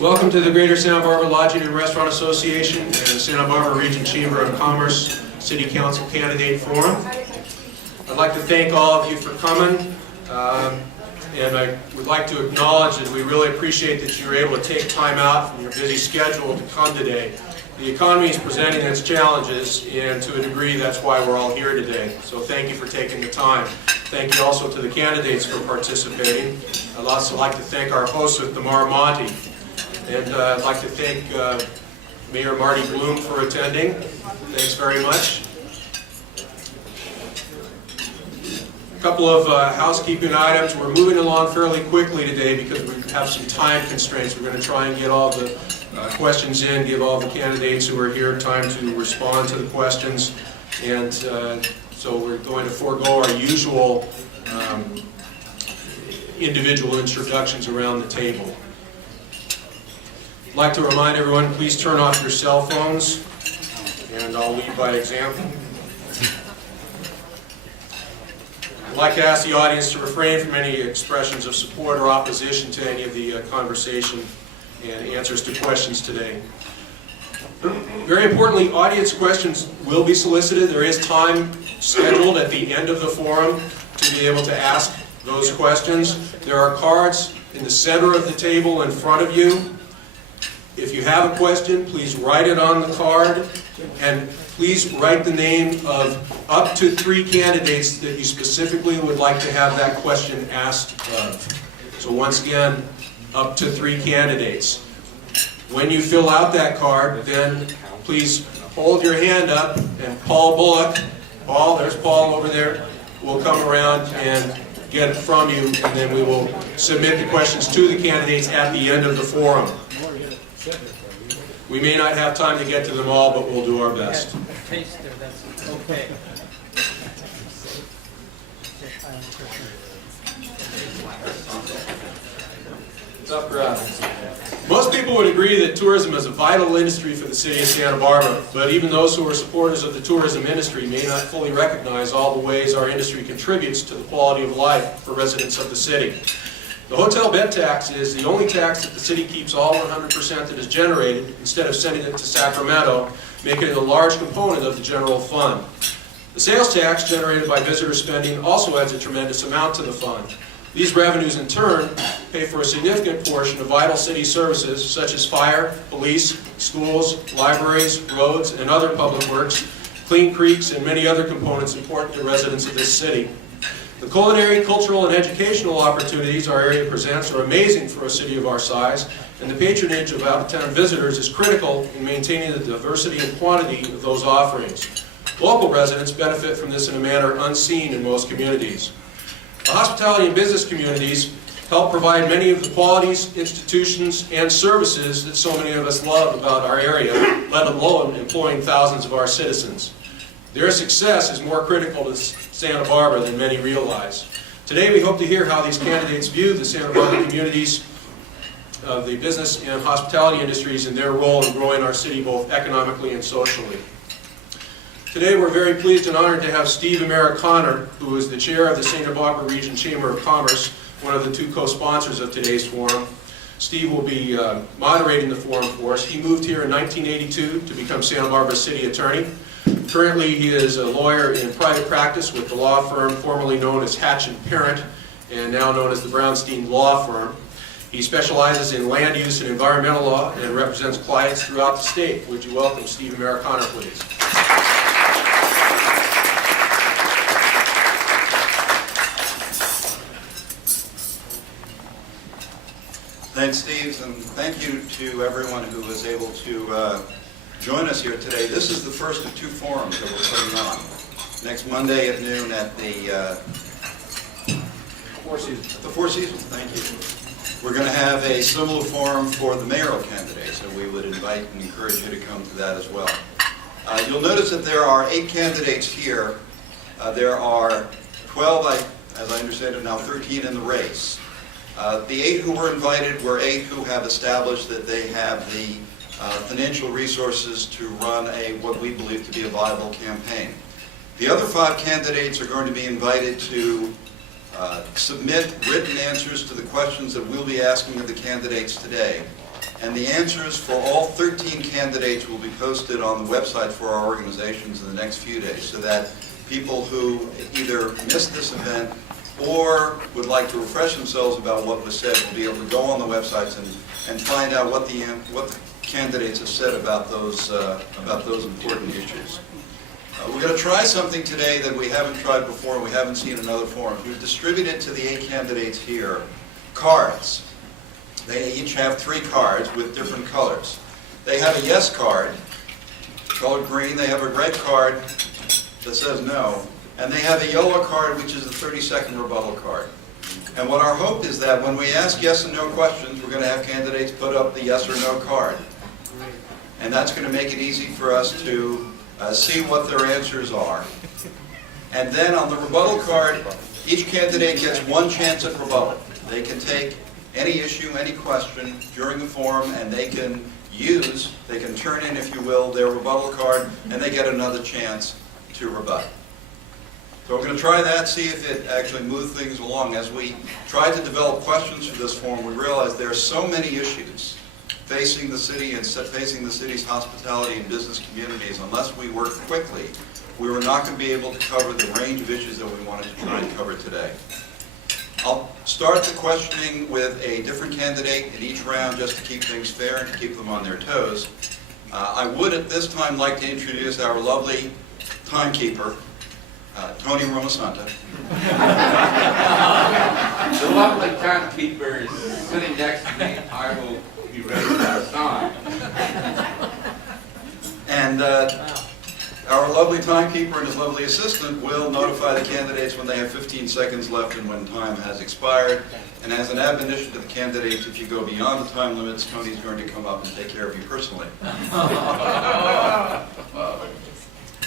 Welcome to the Greater Santa Barbara Lodging and Restaurant Association and the Santa Barbara Region Chamber of Commerce City Council Candidate Forum. I'd like to thank all of you for coming, and I would like to acknowledge that we really appreciate that you're able to take time out from your busy schedule to come today. The economy is presenting its challenges, and to a degree that's why we're all here today. So thank you for taking the time. Thank you also to the candidates for participating. I'd also like to thank our host at the Mar Monte. And I'd like to thank Mayor Marty Bloom for attending. Thanks very much. A couple of housekeeping items. We're moving along fairly quickly today because we have some time constraints. We're going to try and get all the questions in, give all the candidates who are here time to respond to the questions. And so we're going to forego our usual individual introductions around the table. I'd like to remind everyone, please turn off your cell phones, and I'll lead by example. I'd like to ask the audience to refrain from any expressions of support or opposition to any of the conversation and answers to questions today. Very importantly, audience questions will be solicited. There is time scheduled at the end of the forum to be able to ask those questions. There are cards in the center of the table in front of you. If you have a question, please write it on the card, and please write the name of up to 3 candidates that you specifically would like to have that question asked of. So once again, up to 3 candidates. When you fill out that card, then please hold your hand up, and Paul Bullock, there's Paul over there, will come around and get it from you, and then we will submit the questions to the candidates at the end of the forum. We may not have time to get to them all, but we'll do our best. Okay. Tough crowd. Most people would agree that tourism is a vital industry for the city of Santa Barbara, but even those who are supporters of the tourism industry may not fully recognize all the ways our industry contributes to the quality of life for residents of the city. The hotel bed tax is the only tax that the city keeps all 100% that is generated instead of sending it to Sacramento, making it a large component of the general fund. The sales tax generated by visitor spending also adds a tremendous amount to the fund. These revenues in turn pay for a significant portion of vital city services such as fire, police, schools, libraries, roads, and other public works, clean creeks, and many other components important to residents of this city. The culinary, cultural, and educational opportunities our area presents are amazing for a city of our size, and the patronage of out-of-town visitors is critical in maintaining the diversity and quantity of those offerings. Local residents benefit from this in a manner unseen in most communities. The hospitality and business communities help provide many of the qualities, institutions, and services that so many of us love about our area, let alone employing thousands of our citizens. Their success is more critical to Santa Barbara than many realize. Today we hope to hear how these candidates view the Santa Barbara communities of the business and hospitality industries and their role in growing our city both economically and socially. Today we're very pleased and honored to have Steve Amerikaner, who is the chair of the Santa Barbara Region Chamber of Commerce, one of the 2 co-sponsors of today's forum. Steve will be moderating the forum for us. He moved here in 1982 to become Santa Barbara City Attorney. Currently, he is a lawyer in private practice with the law firm formerly known as Hatch & Parent and now known as the Brownstein Law Firm. He specializes in land use and environmental law and represents clients throughout the state. Would you welcome Steve Amerikaner, please? Thanks, Steve, and thank you to everyone who was able to join us here today. This is the first of 2 forums that we're putting on. Next Monday at noon at the Four Seasons. The Four Seasons, thank you. We're going to have a similar forum for the mayoral candidates, and we would invite and encourage you to come to that as well. You'll notice that there are 8 candidates here. There are 12, as I understand it now, 13 in the race. The 8 who were invited were 8 who have established that they have the financial resources to run what we believe to be a viable campaign. The other 5 candidates are going to be invited to submit written answers to the questions that we'll be asking of the candidates today. And the answers for all 13 candidates will be posted on the website for our organizations in the next few days, so that people who either missed this event or would like to refresh themselves about what was said will be able to go on the websites and find out what the candidates have said about those important issues. We're going to try something today that we haven't tried before and we haven't seen in other forums. We've distributed to the 8 candidates here cards. They each have 3 cards with different colors. They have a yes card, colored green. They have a red card that says no. And they have a yellow card, which is a 30-second rebuttal card. And what our hope is that when we ask yes and no questions, we're going to have candidates put up the yes or no card. And that's going to make it easy for us to see what their answers are. And then on the rebuttal card, each candidate gets 1 chance at rebuttal. They can take any issue, any question during the forum, and they can turn in, if you will, their rebuttal card, and they get another chance to rebut. So we're going to try that, see if it actually moves things along. As we try to develop questions for this forum, we realize there are so many issues facing the city and facing the city's hospitality and business communities. Unless we work quickly, we were not going to be able to cover the range of issues that we wanted to try and cover today. I'll start the questioning with a different candidate in each round just to keep things fair and to keep them on their toes. I would at this time like to introduce our lovely timekeeper, Tony Romasanta. The lovely timekeeper is sitting next to me. I will be ready for the time. And our lovely timekeeper and his lovely assistant will notify the candidates when they have 15 seconds left and when time has expired. And as an admonition to the candidates, if you go beyond the time limits, Tony's going to come up and take care of you personally.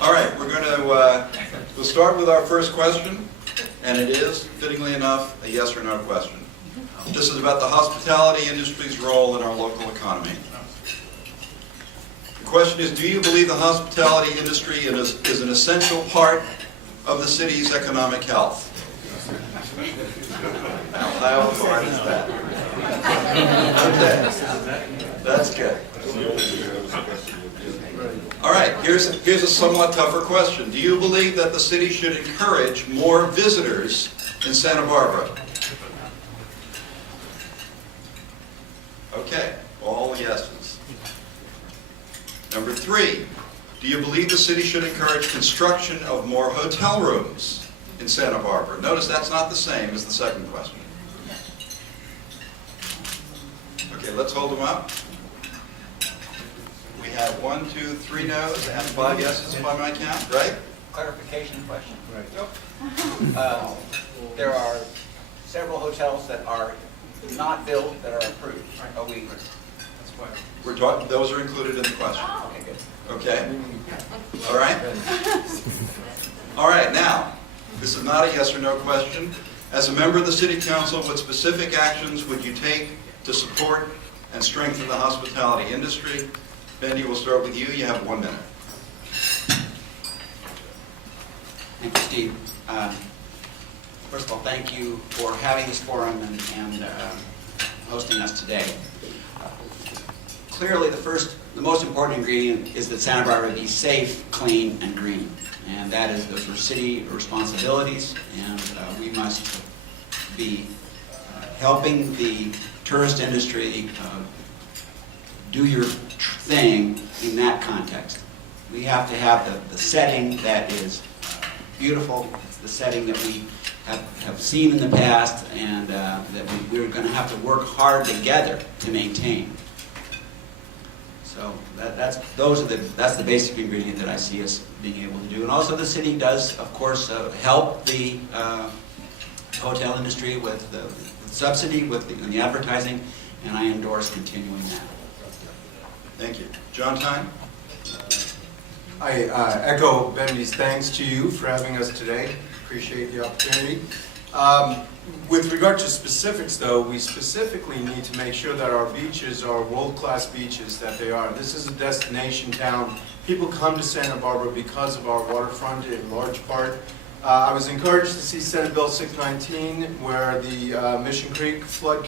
All right, we'll start with our first question, and it is, fittingly enough, a yes or no question. This is about the hospitality industry's role in our local economy. The question is, do you believe the hospitality industry is an essential part of the city's economic health? Now, how hard is that? Okay, that's good. All right, here's a somewhat tougher question. Do you believe that the city should encourage more visitors in Santa Barbara? Okay, all yeses. Number 3, do you believe the city should encourage construction of more hotel rooms in Santa Barbara? Notice that's not the same as the second question. Okay, let's hold them up. We have 1, 2, 3 no's and 5 yeses by my count, right? Clarification question. There are several hotels that are not built that are approved. Are we? We're talking, those are included in the question. Okay, good. Okay? All right? All right, now, this is not a yes or no question. As a member of the City Council, what specific actions would you take to support and strengthen the hospitality industry? Bendy, we'll start with you. You have 1 minute. Thank you, Steve. First of all, thank you for having this forum and hosting us today. Clearly, the most important ingredient is that Santa Barbara be safe, clean, and green. And those are city responsibilities, and we must be helping the tourist industry do your thing in that context. We have to have the setting that is beautiful, the setting that we have seen in the past, and that we're going to have to work hard together to maintain. So that's the basic ingredient that I see us being able to do. And also the city does, of course, help the hotel industry with subsidy, with the advertising, and I endorse continuing that. Thank you. John Tyne? I echo Bendy's thanks to you for having us today. Appreciate the opportunity. With regard to specifics, though, we specifically need to make sure that our beaches are world-class beaches that they are. This is a destination town. People come to Santa Barbara because of our waterfront in large part. I was encouraged to see Senate Bill 619, where the Mission Creek flood